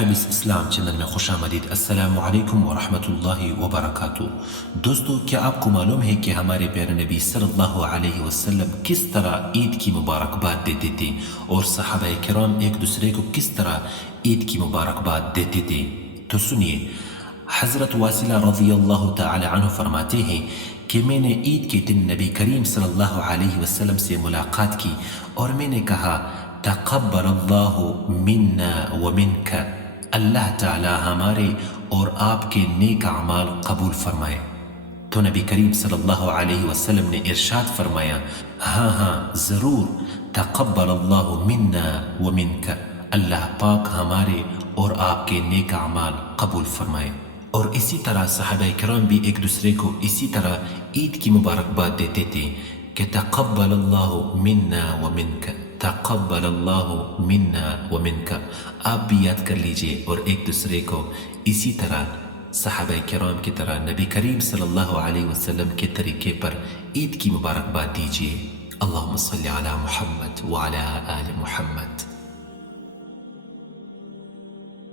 حابس اسلام channel میں خوش آمدید۔ السلام علیکم ورحمۃ اللہ وبرکاتہ۔ دوستو، کیا آپ کو معلوم ہے کہ ہمارے پیارے نبی صلی اللہ علیہ وسلم کس طرح عید کی مبارکباد دیتے تھے اور صحابہ کرام ایک دوسرے کو کس طرح عید کی مبارکباد دیتے تھے؟ تو سنیے، حضرت واصلہ رضی اللہ تعالی عنہ فرماتے ہیں کہ میں نے عید کے دن نبی کریم صلی اللہ علیہ وسلم سے ملاقات کی اور میں نے کہا تقبل اللہ منا ومنک، اللہ تعالی ہمارے اور آپ کے نیک اعمال قبول فرمائے۔ تو نبی کریم صلی اللہ علیہ وسلم نے ارشاد فرمایا، ہاں ضرور، تقبل اللہ منا ومنک، اللہ پاک ہمارے اور آپ کے نیک اعمال قبول فرمائے۔ اور اسی طرح صحابہ کرام بھی ایک دوسرے کو اسی طرح عید کی مبارکباد دیتے تھے کہ تقبل اللہ منا ومنک، تقبل اللہ منا ومنک۔ آپ بھی یاد کر لیجئے اور ایک دوسرے کو اسی طرح صحابہ کرام کی طرح نبی کریم صلی اللہ علیہ وسلم کے طریقے پر عید کی مبارکباد دیجئے۔ اللہم صلی علی محمد وعلی آل محمد۔